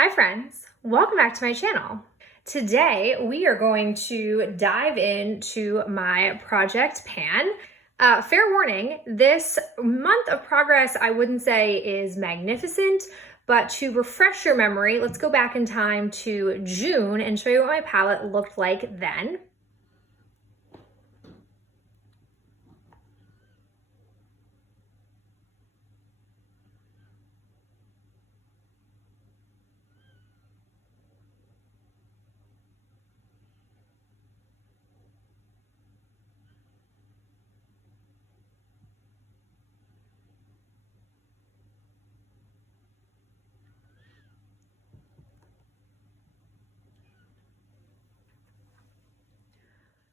Hi friends, welcome back to my channel. Today we are going to dive into my project pan. Fair warning, this month of progress I wouldn't say is magnificent, but to refresh your memory, let's go back in time to June and show you what my palette looked like then.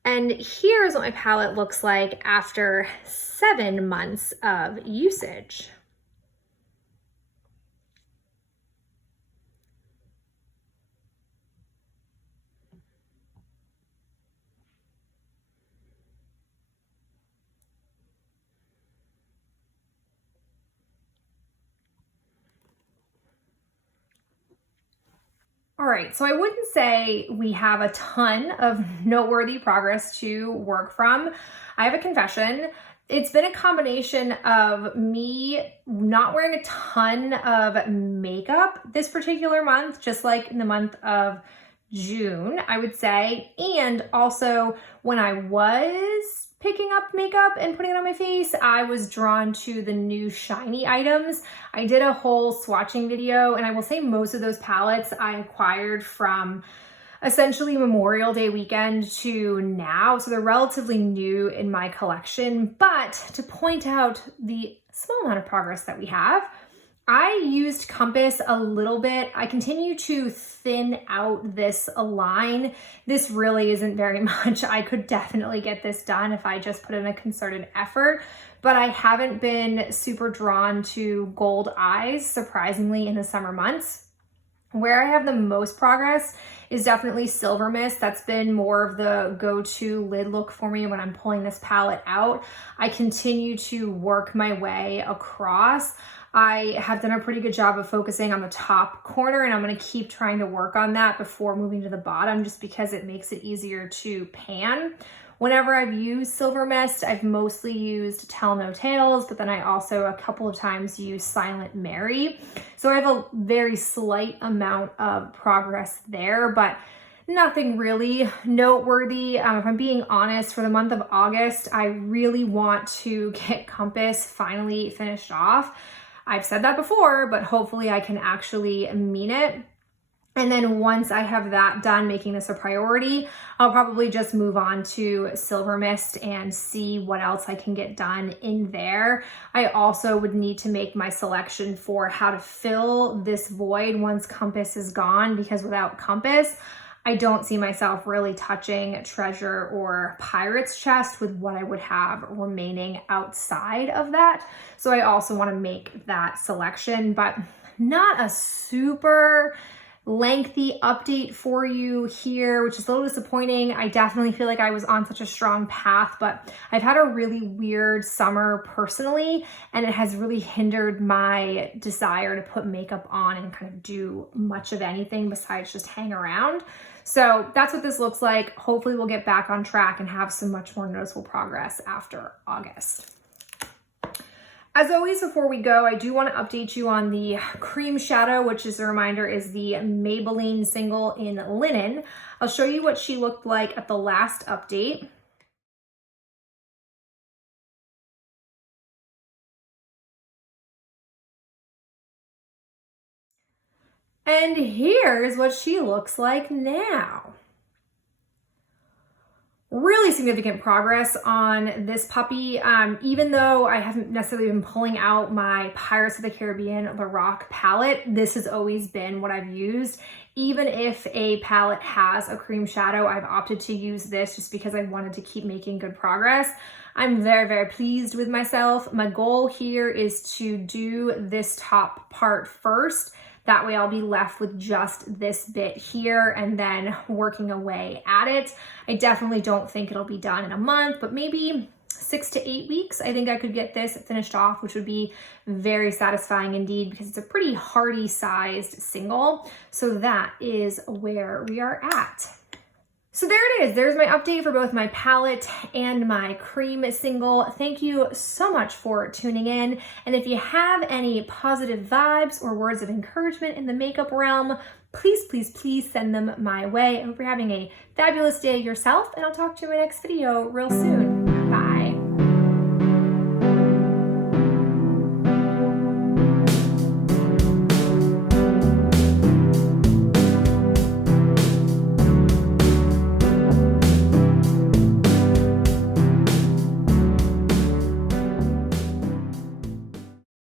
And here's what my palette looks like after 7 months of usage. All right, so I wouldn't say we have a ton of noteworthy progress to work from. I have a confession. It's been a combination of me not wearing a ton of makeup this particular month, just like in the month of June, I would say. And also when I was picking up makeup and putting it on my face, I was drawn to the new shiny items. I did a whole swatching video, and I will say most of those palettes I acquired from essentially Memorial Day weekend to now. So they're relatively new in my collection, but to point out the small amount of progress that we have, I used Compass a little bit. I continue to thin out this line. This really isn't very much. I could definitely get this done if I just put in a concerted effort, but I haven't been super drawn to gold eyes, surprisingly, in the summer months. Where I have the most progress is definitely Silver Mist. That's been more of the go-to lid look for me when I'm pulling this palette out. I continue to work my way across. I have done a pretty good job of focusing on the top corner, and I'm going to keep trying to work on that before moving to the bottom, just because it makes it easier to pan. Whenever I've used Silver Mist, I've mostly used Tell No Tales, but then I also a couple of times use Silent Mary. So I have a very slight amount of progress there, but nothing really noteworthy. If I'm being honest, for the month of August, I really want to get Compass finally finished off. I've said that before, but hopefully I can actually mean it. And then once I have that done, making this a priority, I'll probably just move on to Silver Mist and see what else I can get done in there. I also would need to make my selection for how to fill this void once Compass is gone, because without Compass, I don't see myself really touching Treasure or Pirate's Chest with what I would have remaining outside of that. So I also want to make that selection, but not a super lengthy update for you here, which is a little disappointing. I definitely feel like I was on such a strong path, but I've had a really weird summer personally, and it has really hindered my desire to put makeup on and kind of do much of anything besides just hang around. So that's what this looks like. Hopefully we'll get back on track and have some much more noticeable progress after August. As always, before we go, I do want to update you on the cream shadow, which, as a reminder, is the Maybelline single in linen. I'll show you what she looked like at the last update. And here's what she looks like now. Really significant progress on this puppy. Even though I haven't necessarily been pulling out my Pirates of the Caribbean The Rock palette, this has always been what I've used. Even if a palette has a cream shadow, I've opted to use this just because I wanted to keep making good progress. I'm very, very pleased with myself. My goal here is to do this top part first. That way I'll be left with just this bit here and then working away at it. I definitely don't think it'll be done in a month, but maybe 6 to 8 weeks, I think I could get this finished off, which would be very satisfying indeed because it's a pretty hardy sized single. So that is where we are at. So there it is. There's my update for both my palette and my cream single. Thank you so much for tuning in. And if you have any positive vibes or words of encouragement in the makeup realm, please, please, please send them my way. I hope you're having a fabulous day yourself, and I'll talk to you in my next video real soon.